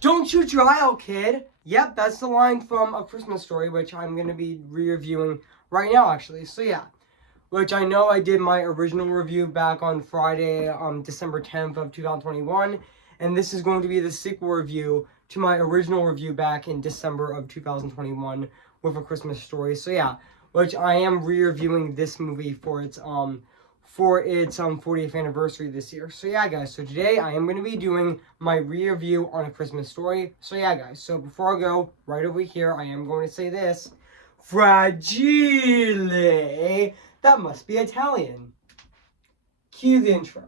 Don't shoot your eye out, kid. Yep, that's the line from A Christmas Story, which I'm going to be re-reviewing right now, actually. So, yeah. Which I know I did my original review back on Friday, December 10th of 2021. And this is going to be the sequel review to my original review back in December of 2021 with A Christmas Story. So, yeah. Which I am re-reviewing this movie for its 40th anniversary this year. So yeah, guys, so today I am going to be doing my re-review on A Christmas Story. So yeah, guys, so before I go, right over here, I am going to say this. Fragile. That must be Italian. Cue the intro.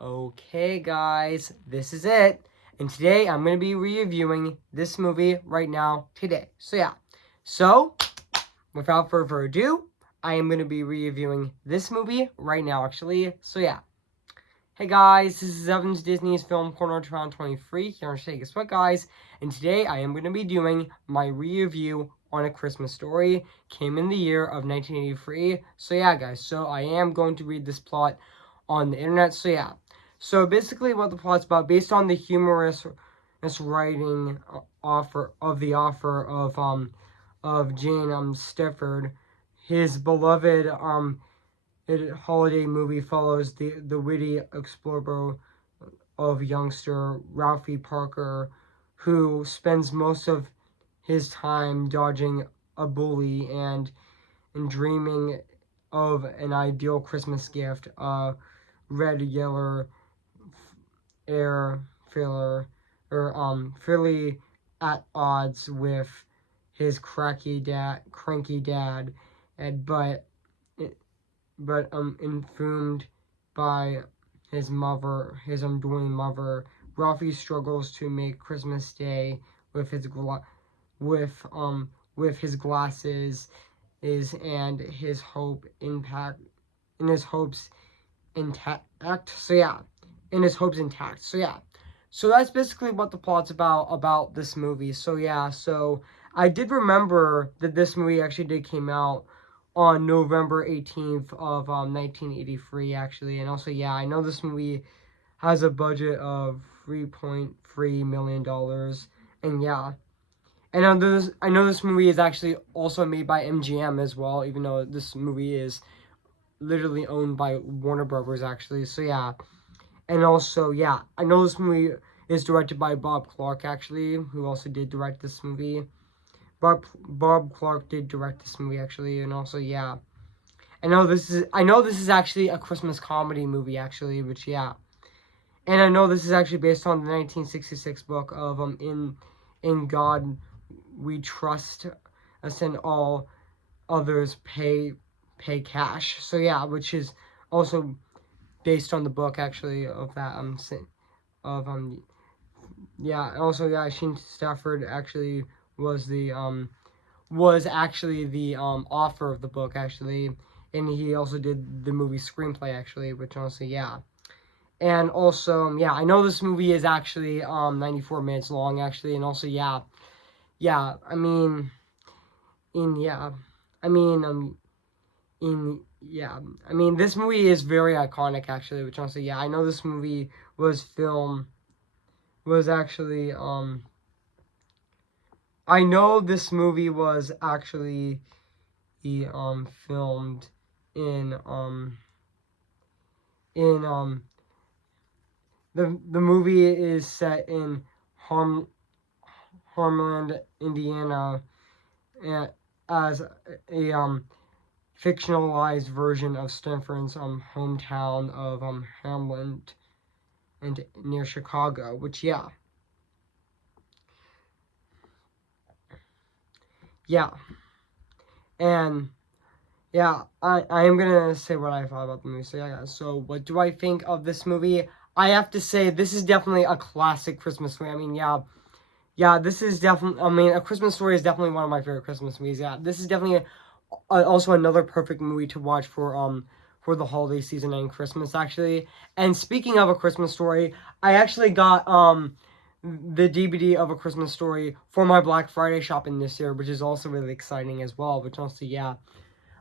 Okay, guys, this is it. And today I'm going to be reviewing this movie right now, today. So, yeah. So, without further ado, I am going to be reviewing this movie right now, actually. So, yeah. Hey, guys, this is Evans Disney's Film Corner 2023 here on Say Guess What, guys? And today I am going to be doing my review on A Christmas Story. Came in the year of 1983. So, yeah, guys. So, I am going to read this plot on the internet. So, yeah. So basically what the plot's about, based on the humorous writing offer of Jane Stifford, his beloved holiday movie follows the witty explorer of youngster Ralphie Parker, who spends most of his time dodging a bully and dreaming of an ideal Christmas gift, a red yellow air filler or fairly at odds with his cranky dad, and but informed by his undoing mother, Ralphie struggles to make Christmas Day with his glasses and his hopes intact. So yeah, in his hopes intact. So yeah. So that's basically what the plot's about this movie. So yeah, so I did remember that this movie actually did came out on November 18th of 1983 actually. And also yeah, I know this movie has a budget of $3.3 million. And yeah. And I know this movie is actually also made by MGM as well, even though this movie is literally owned by Warner Brothers actually. So yeah. And also, yeah, I know this movie is directed by Bob Clark, actually, who also did direct this movie. Bob Clark did direct this movie, actually, and also, yeah. I know this is actually a Christmas comedy movie, actually, which, yeah. And I know this is actually based on the 1966 book of In God We Trust, us and all others pay cash. So yeah, which is also based on the book actually of that of yeah. Also yeah, Sheen Stafford actually was the author of the book actually, and he also did the movie screenplay actually, which also yeah. And also yeah, I know this movie is actually 94 minutes long actually, and also yeah. I mean in yeah I mean I mean, this movie is very iconic, actually, which also, yeah, I know this movie was actually, I know this movie was actually, filmed in, the movie is set in Harmland, Indiana, and as a, fictionalized version of Stanford's hometown of Hamlet and near Chicago, which yeah. And yeah, I am gonna say what I thought about the movie. So yeah, guys. So what do I think of this movie? I have to say this is definitely a classic Christmas movie. I mean, yeah, this is definitely. I mean, A Christmas Story is definitely one of my favorite Christmas movies. Yeah, this is definitely also another perfect movie to watch for the holiday season and Christmas actually. And speaking of A Christmas Story, I actually got the DVD of A Christmas Story for my Black Friday shopping this year, which is also really exciting as well. Which also, yeah,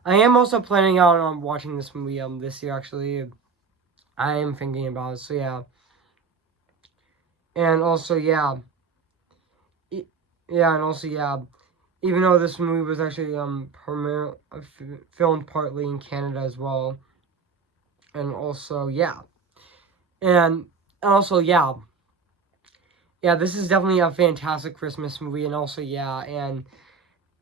I am also planning out on watching this movie this year actually. I am thinking about it, so yeah. And also, yeah, yeah, and also, yeah. Even though this movie was actually filmed partly in Canada as well, and also, yeah, and also, yeah, yeah, this is definitely a fantastic Christmas movie, and also, yeah,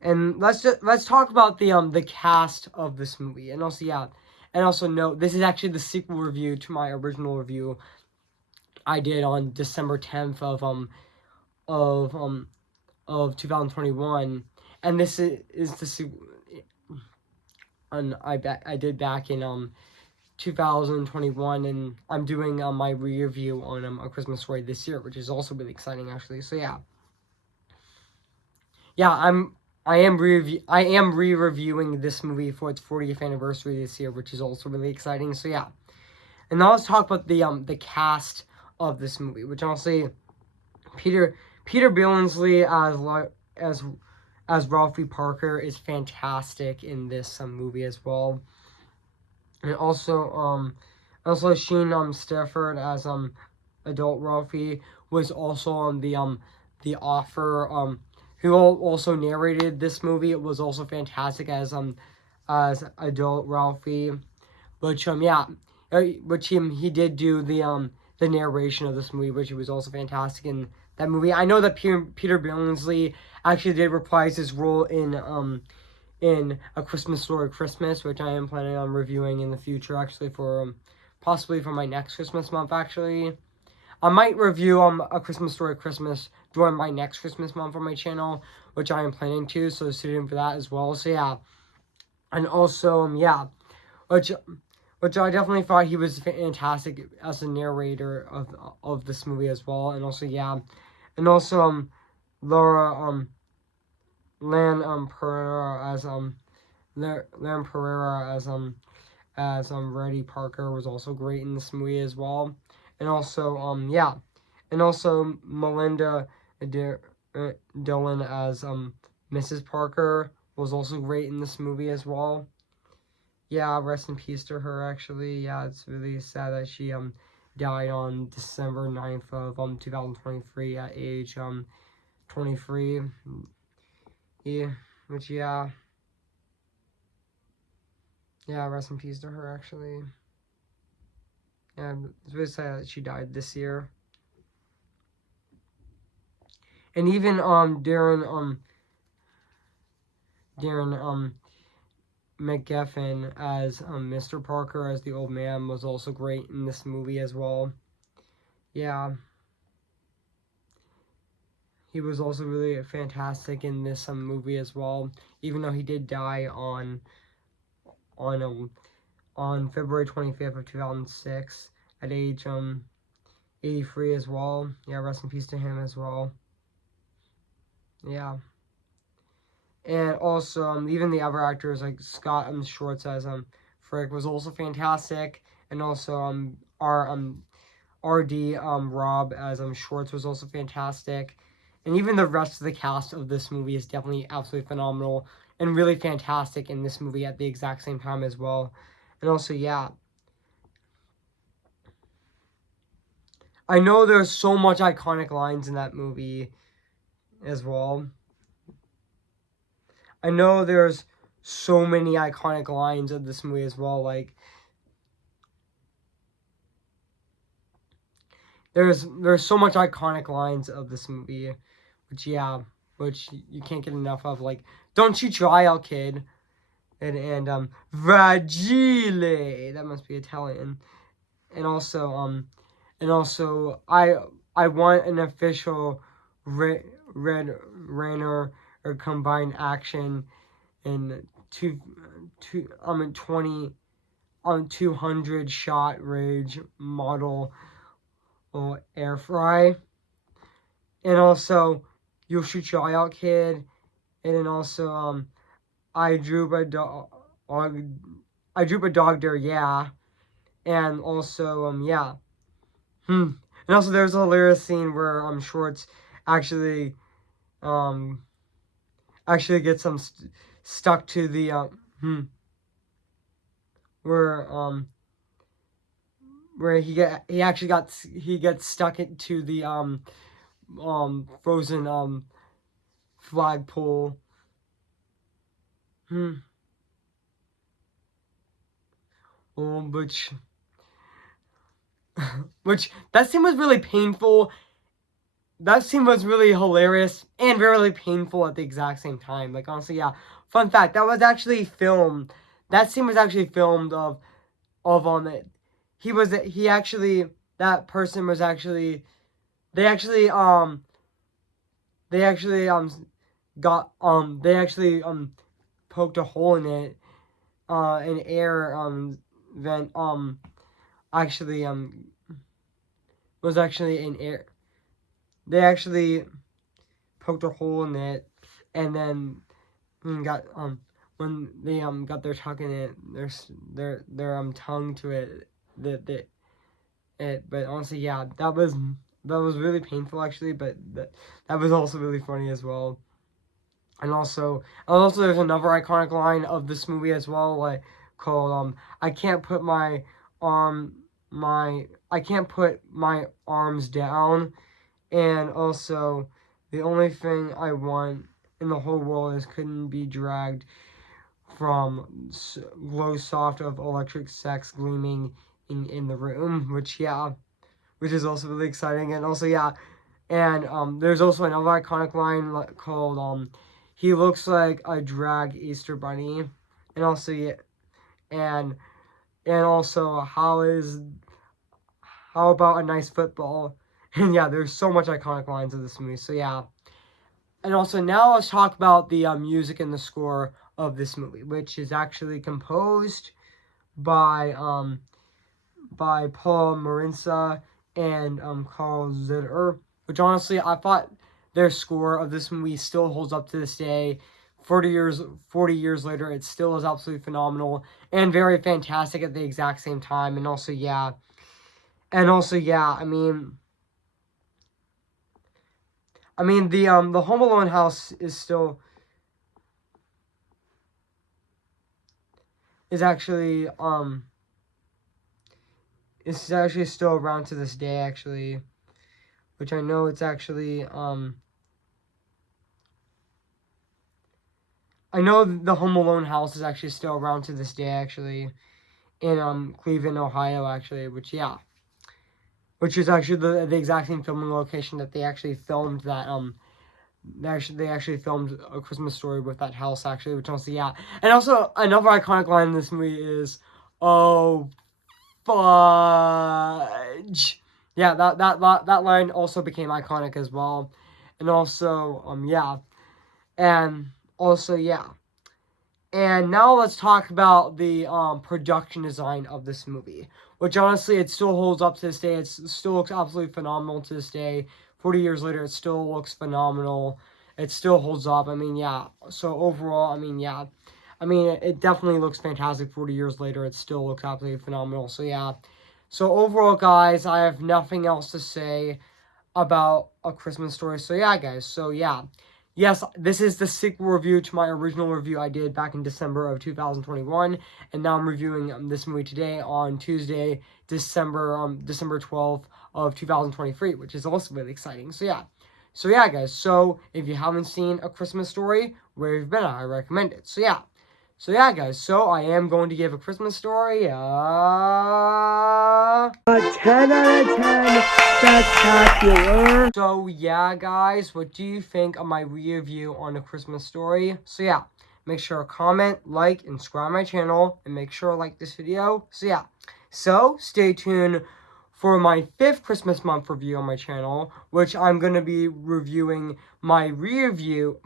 and let's talk about the cast of this movie, and also, yeah, and also note this is actually the sequel review to my original review I did on December 10th of um of 2021, and this is the sequel. And I did back in 2021, and I'm doing my re-review on A Christmas Story this year, which is also really exciting actually. So yeah, yeah, I am re-reviewing this movie for its 40th anniversary this year, which is also really exciting. So yeah, and now let's talk about the cast of this movie, which honestly, Peter Billingsley as as Ralphie Parker is fantastic in this movie as well. And also Sheen Stafford as adult Ralphie was also on the Offer who also narrated this movie. It was also fantastic as adult Ralphie, which yeah, which he did do the narration of this movie, which was also fantastic in that movie. I know that Peter Billingsley actually did reprise his role in A Christmas Story Christmas, which I am planning on reviewing in the future, actually, for possibly for my next Christmas month, actually. I might review A Christmas Story Christmas during my next Christmas month on my channel, which I am planning to, so stay tuned for that as well. So, yeah. And also, yeah, which I definitely thought he was fantastic as a narrator of this movie as well. And also, yeah. And also, Laura, Lan, Pereira as, Lam Pereira as Reddy Parker was also great in this movie as well, and also yeah, and also Melinda Dillon as Mrs. Parker was also great in this movie as well. Yeah, rest in peace to her. Actually, yeah, it's really sad that she died on December 9th of 2023 at age 23. Yeah, which yeah. Yeah, rest in peace to her, actually. Yeah, it's really sad that she died this year. And even Darren McGuffin as Mr. Parker as the old man was also great in this movie as well. Yeah, he was also really fantastic in this movie as well. Even though he did die on on February 25th of 2006 at age 83 as well. Yeah, rest in peace to him as well. Yeah. And also, even the other actors like Scott Schwartz as Frick was also fantastic, and also our RD Rob as Schwartz was also fantastic, and even the rest of the cast of this movie is definitely absolutely phenomenal and really fantastic in this movie at the exact same time as well. And also, yeah, I know there's so much iconic lines in that movie as well. I know there's so many iconic lines of this movie as well. Like there's so much iconic lines of this movie, which yeah, which you can't get enough of. Like, don't you try out, kid, and fragile. That must be Italian. And also I want an official Red Rainer or combined action in 20 on 200 shot range model or air fry. And also you'll shoot your eye out, kid. And then also I drew by dog I drew a dog there, yeah. And also, yeah. And also there's a hilarious scene where, Schwartz actually, actually gets stuck to the, where, where he gets stuck into the, frozen, flagpole. Which that scene was really painful. That scene was really hilarious and really painful at the exact same time. Like, honestly, yeah. Fun fact, that was actually filmed. That scene was actually filmed on it. He actually, that person was actually, they actually they actually got they actually poked a hole in it, an air vent actually was actually an air. They actually poked a hole in it, and then got when they got their tongue in it, their tongue to it, but honestly, yeah, that was really painful actually, but that was also really funny as well. And also there's another iconic line of this movie as well, like called I can't put my arm I can't put my arms down. And also, the only thing I want in the whole world is couldn't be dragged from glow soft of electric sex gleaming in the room, which, yeah, which is also really exciting. And also, yeah, and there's also another iconic line called he looks like a drag Easter bunny. And also, yeah, and also, how about a nice football? And yeah, there's so much iconic lines of this movie. So yeah. And also now let's talk about the music and the score of this movie, which is actually composed by Paul Marinsa and Carl Zitter, which honestly I thought their score of this movie still holds up to this day. 40 years later, it still is absolutely phenomenal and very fantastic at the exact same time. And also, yeah, I mean the Home Alone house is actually still around to this day actually, which I know it's actually I know the Home Alone house is actually still around to this day actually in Cleveland, Ohio actually, which, yeah, which is actually the exact same filming location that they actually filmed that they actually filmed A Christmas Story with that house actually, which also, yeah. And also another iconic line in this movie is, "Oh fudge." Yeah, that line also became iconic as well. And also yeah. And also, yeah. And now let's talk about the production design of this movie, which honestly it still holds up to this day. It still looks absolutely phenomenal to this day. 40 years later, it still looks phenomenal. It still holds up. I mean, yeah. So overall, I mean, yeah. I mean, it definitely looks fantastic 40 years later. It still looks absolutely phenomenal. So yeah. So overall, guys, I have nothing else to say about A Christmas Story. So yeah, guys. So yeah. Yes, this is the sequel review to my original review I did back in December of 2021, and now I'm reviewing this movie today on Tuesday, December 12th of 2023, which is also really exciting. So yeah, guys. So if you haven't seen A Christmas Story, where you've been, I recommend it. So yeah, guys. So I am going to give A Christmas Story a 10 out of 10 spectacular. So yeah, guys, what do you think of my review on A Christmas Story? So yeah, make sure to comment, like, and subscribe my channel, and make sure to like this video. So yeah, so stay tuned for my 5th Christmas month review on my channel, which I'm going to be reviewing my re-review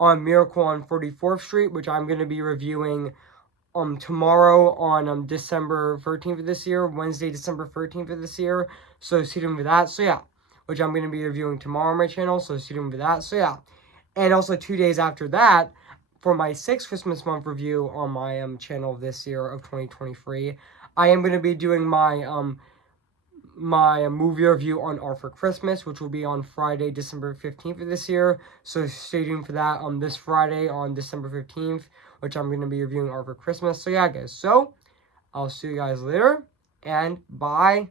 on Miracle on 44th Street, which I'm going to be reviewing tomorrow on December 13th of this year, Wednesday, December 13th of this year. So stay tuned for that. So yeah, which I'm going to be reviewing tomorrow on my channel. So stay tuned for that. So yeah, and also 2 days after that, for my 6th Christmas month review on my channel this year of 2023, I am going to be doing my movie review on Art for Christmas, which will be on Friday, December 15th of this year. So stay tuned for that on this Friday on December 15th, which I'm going to be reviewing Art for Christmas. So yeah, guys. So I'll see you guys later, and bye.